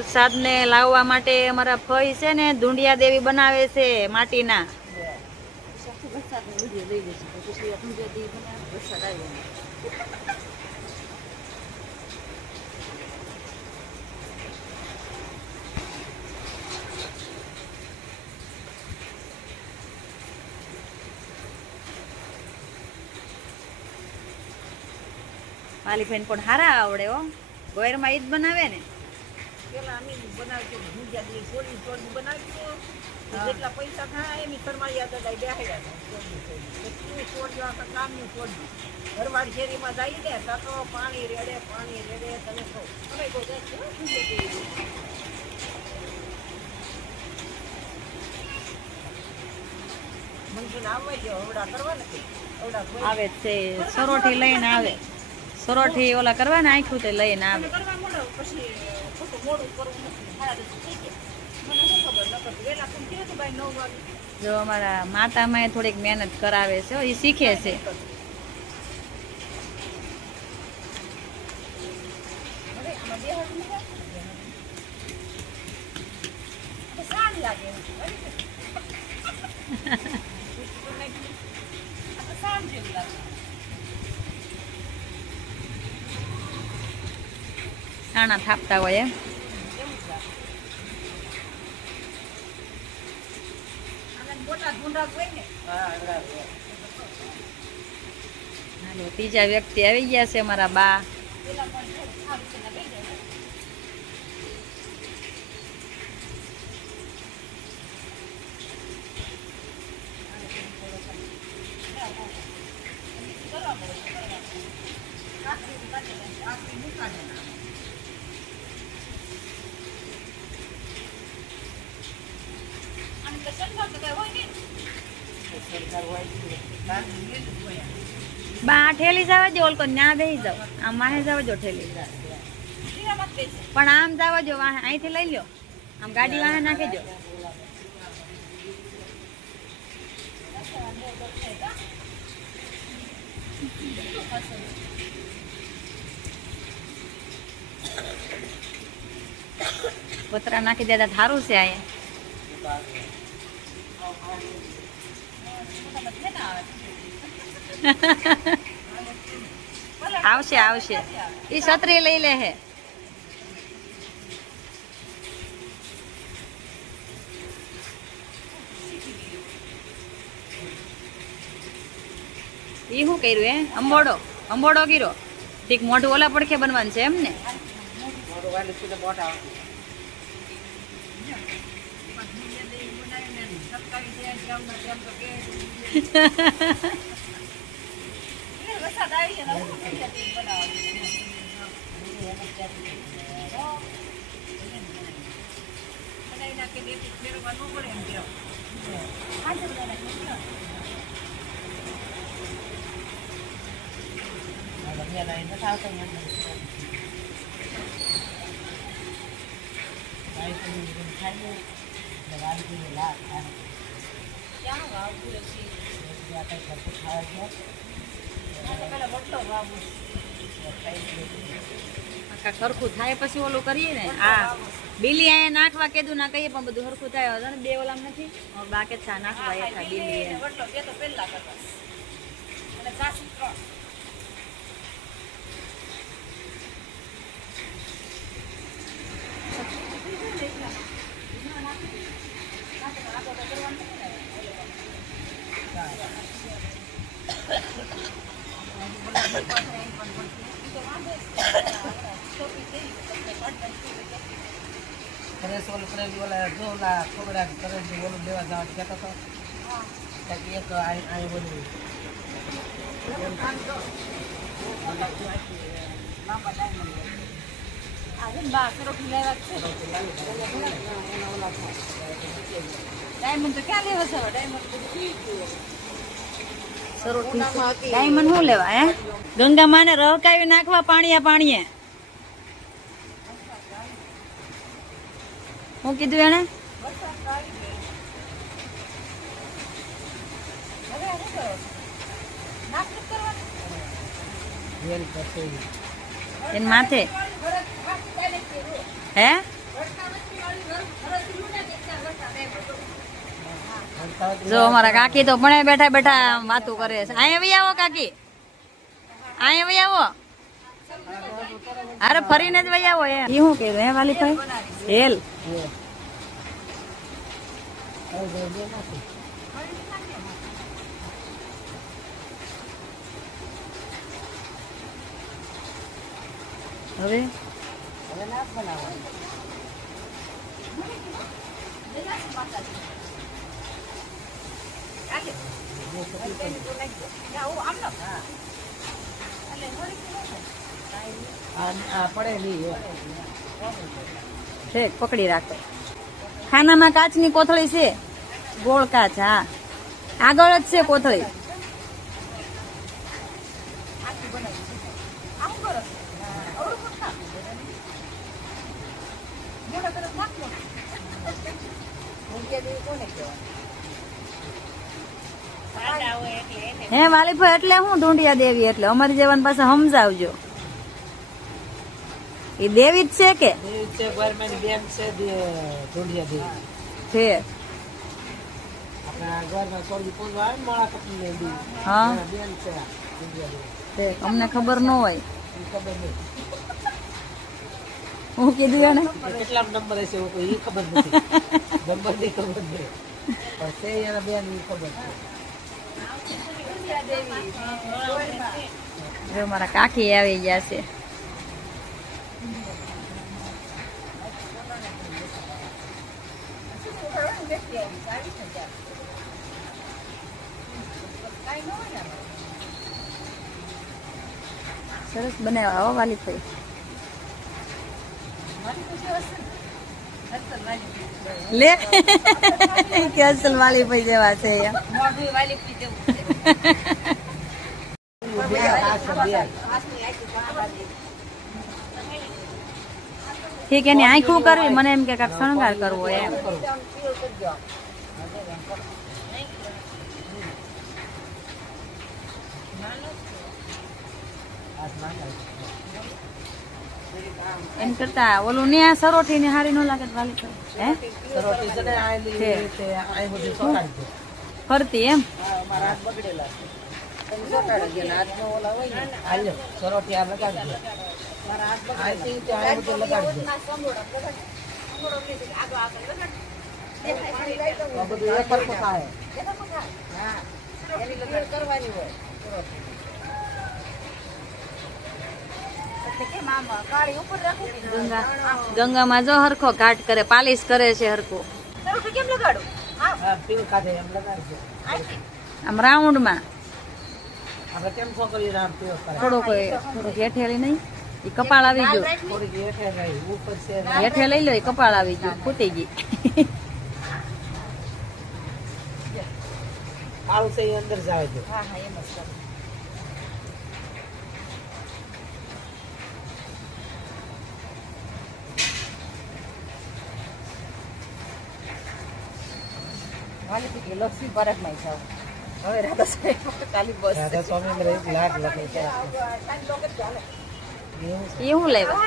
વરસાદને લાવવા માટે અમારા ફઈ છે ને ધુંડિયા દેવી બનાવે છે માટીના. વાલીભાઈ પણ હારા આવડે હો. ગોયરમાં ઈદ બનાવે ને પેલા અમે બનાવજો ભૂજ્યા દે સોલી સોલી બનાવજો જેટલા પૈસા થાય એની ફરમાઈ યાદ બેહાડ્યા કેટલું છોડજો આખા કામનું છોડજો ઘરવાળી શેરીમાં જઈ ને તો પાણી રેડે તમે કહો તમે કહો મનસુન આવવા જો અવડા કરવા નથી અવડા આવે છે સરોઠી લઈને આવે. સરોઠી ઓલા કરવા ને આખું તે લઈને આવે. કરવા મોડો પછી ખોટું મોડું કરવું નથી સાડા 10 થઈ ગયા મને શું ખબર નકર વેલા કેમ કે તો ભાઈ 9 વાગે. જો અમારા માતામાં થોડીક મહેનત કરાવે છે, એ શીખે છે. હવે આમાં બે હાથ મૂકો તો સાંજ લાગે આ સાંજ જેવું લાગે. સાણા થાપતા હોય એમ. હાલો, ત્રીજા વ્યક્તિ આવી ગયા છે અમારા બા. બા ઠેલી જવા જો, ઓલકો ના બેસી જાવ. આમ વાહે જવા જો ઠેલી. પણ આમ જવા જો, વાહે અહીંથી લઈ લ્યો. આમ ગાડી વાહે નાખી જો. પતરા નાખી દેતા સારું છે અહીંયા. આવશે આવશે, ઈ છત્રી લઈ લે હે. ઈ શું કર્યું હે? અંબોડો અંબોડો ગીરો ઠીક. મોઢું ઓલા પડખે બનવાનું છે એમ ને? સરખું થાય પછી ઓલું કરીએ ને. આ બીલી અહીંયા નાખવા કીધું ના કહીએ પણ બધું સરખું થાય. બે ઓલામ નથી બાકી છા નાખવા એ બીલી. ડાયમંડ તો ક્યાં લેવા છે? ડાયમંડ શું લેવા હે? ગંગા માને રહકાવી નાખવા પાણીએ પાણીએ. શું કીધું એને? એન માથે હે સાવત્રી જો અમારા કાકી તો ભણે બેઠા બેઠા વાતું કરે છે. અહીંયા વહી આવો કાકી, અહીંયા વહી આવો. અરે ફરીને જ વહી આવો. એ શું કીધું હે વાલીભાઈ? હેલ હવે હવે ના બનાવવાનું. આ પડે નહીં. ઠીક પકડી રાખો. ખાનામાં કાચની કોથળી છે, ગોળ કાચ. હા આગળ જ છે કોથળી. હે વાલીભાઈ એટલે હું ઢૂંઢિયા દેવી એટલે અમારી જેવાન પાસે સમજાવજો. એ દેવી જ છે કે દેવી છે, ગવર્મેન્ટ બેન છે, ઢોંઢિયા દેવી છે? આપણા ઘરમાં સોળી પૂજવા આવે ને મોળા કપની બેન હા બેન છે ઢોંઢિયા દેવી. છે. અમને ખબર ન હોય. એ ખબર નહીં હું કીધું એને કેટલા નંબર હશે એવું કોઈ ઈ ખબર નથી. નંબર ની ખબર નહીં પણ છે એના બેન ઈ ખબર છે. જો મારા કાકી આવી ગયા છે. સરસ બનાવ્યા હો વાલીભાઈ. લે કે અસલ વાલીભાઈ જેવા છે એમ. ઠીક એની આંખું કરવી, મને એમ કે કાંઈક શણગાર કરવો એમ. એમ કરતા ઓલું ને સરોઠી ને હારી નો લાગે વાલી હે સરોટી છે ને આયલી છે. તે આય બધી સોટાડી દે. ફરતી એમ. મારા હાથ બગડેલા છે. તમે સોટાડી દે ને હાથમાં ઓલા હોય ને હાલ્યો સરોટી આ લગાડી દે. મારા હાથ બગડેલા છે. આય બધું લગાડી દે. આ બધું એક પર થાય. હા એની લગાડ કરવાની હોય સરોટી. ગંગામાં જો હરખો ઘાટ કરે, પાલિશ કરે છે હરખો. કેમ લગાડું? હા પીલ કાઢે એમ લગાડજો. આમ રાઉન્ડ માં આપણે કેમ છોકરી રામ પીવ કરે. થોડુંક હેઠેલી નહીં, એ કપાળ આવી ગયું. થોડીક હેઠે રહી ઉપર છે. હેઠે લઈ લો, એ કપાળ આવી ગયું, ફૂટી ગઈ. કાળું છે એ અંદર જાય છે. હા હા એમ જ. લક્ષ્મી પાર્ક માં જાવ હવે રાધા કાલી બસ રાધા સ્વામી અંદર એક લાખ લખે છે. એ હું લેવા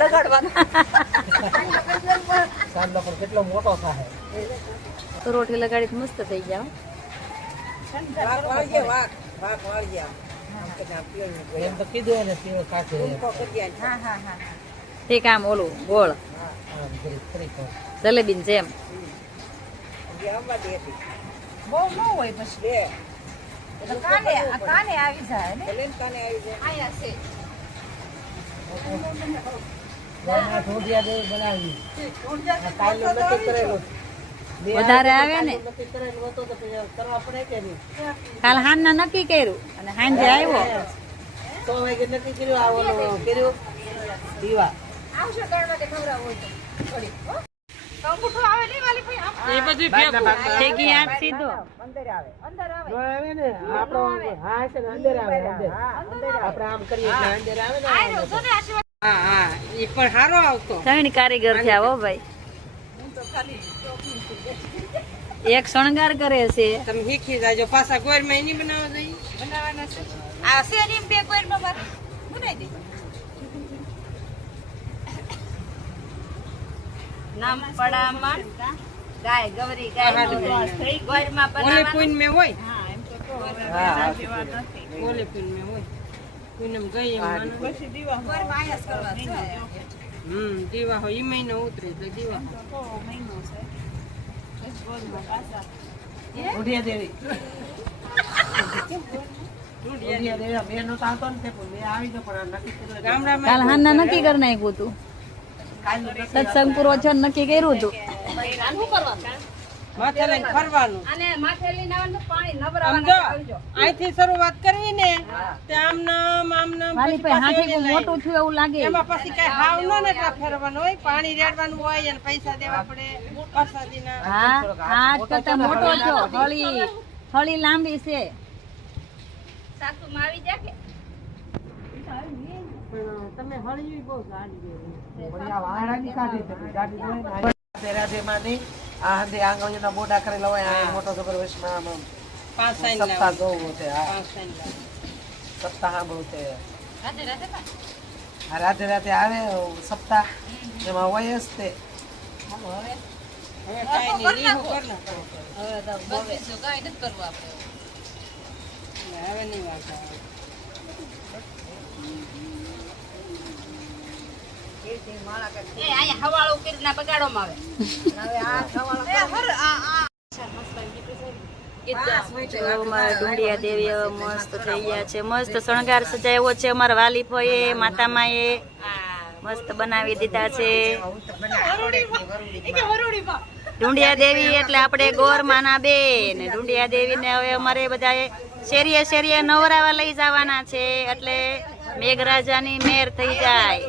લગાડવાનું સાંજનો પણ કેટલો મોટો થાય. તો રોટી લગાડી મસ્ત થઈ જાવ. એમ તો કીધું એને પીવો કાઢે. ઠીક આમ ઓલું ગોળ જલેબી જેમ બહુ ન હોય પછી કાને આવી જાય ને આયા છે. ઢોંઢિયા દેવી બનાવી. કાલે નક્કી કરેલું. વધારે આવે ને નક્કી કરેલું હતું તો પછી કરવા પડે કે નહીં. કાલ હાંજના નક્કી કર્યું અને હાંજે આવ્યો. 100 વાગે નક્કી કર્યું. આ ઓલું કર્યું દીવા. આવશે 3 વાગે ખવડાવ હોય તો થોડી કંકુઠો આવે નહીં વાલી ભાઈ એ બધું ફેંકું. ઠેકી હાથ સીધો અંદર આવે. અંદર આવે. જો આવે ને આપણો હા છે ને અંદર આવે. અંદર આપણે આમ કરીએ એટલે અંદર આવે ને. હા હા ઈ પણ સારો આવતો. ત્રણ કારીગર છે આવો ભાઈ. એક શણગાર કરે છે. તમે શીખી જાજો. પાછા ગોળમાં નહીં બનાવવા જોઈએ. બનાવવાના છે આ શેરીમ બે કોઈમાં વાત બનાવી દે. નામ પડામાં ગાય ગૌરી ગાય ગોરમાં ઓલે બનાવવાનું પૂન મે હોય હા એમ તો કહો, હવે હા, એના જેવા નથી. ઓલે પૂન મે હોય પૂનમ ગઈ એમ માનો પછી દીવા ગોરમાં આયા જ કરવા છે. દીવા હોય ઈ મહિનો ઉતરે એટલે દીવા તો કહો મહિનો છે બસ ગોળમાં પાછા ઢૂંઢિયા દેવી ઢૂંઢિયા દેવી બેનો તો આવતો ને તે પણ મેં આવી ગયો પણ આ નક્કી કર્યું એટલે ગામડામાં કાલ હાંજના નક્કી કરી નાખ્યું હતું કાલનું નક્કી સત્સંગ પૂરો છે ને નક્કી કર્યું હતું માથે લઈને ફરવાનું અને માથે લઈને આવવાનું પાણી આમ નવરાવાનું જો અહીંથી શરૂઆત કરવી ને તે આમ નામ વાલી પછી ભાઈ હાથી પાછી ઓલી મોટું થયું એવું લાગે લાઈન. એમાં પછી કઈ હાવ ન ને એટલા ફેરવાનું હોય પાણી રેડવાનું હોય અને પૈસા દેવા પડે પ્રસાદીના હા આ જ કરતા મોટો છો હળી લાંબી છે સાસુમાં આવી જા કે પણ તમે હળવી બહુ સારી પણ આ વાહરાની કાઢી છે ગાડી જોઈને આ રાધે રાધે માં નહીં આ હંદે આંગળીઓના બોડા કરેલા હોય આ મોટો છોકરો વૈષ્ણવ આમ 5 સાઈન સપ્તાહ જોવું છે આ 5 સાઈન સપ્તાહ સાંભળવું છે રાધે રાધે આ રાધે રાધે આવે સપ્તાહ એમાં હોય જ તે હવે કાઈ નહીં લીહું કર નાખો બસ શું કાંઈ નથી કરવું આપણે હવે નહીં વાત આવે એ અહીંયા હવાળો કરી ના બગાડવામાં આવે હવે આ સવાલ અમારા ડુંડિયા દેવી મસ્ત થઈ ગયા છે મસ્ત શણગાર સજાવ્યો છે અમારા વાલી ભાઈએ માતામાએ મસ્ત બનાવી દીધા છે ડુંડિયા દેવી એટલે આપણે ગોરમાના બેન ડુંડિયા દેવીને હવે અમારે બધા શેરીએ શેરીએ નવરાવા લઈ જવાના છે એટલે મેઘરાજાની મેર થઈ જાય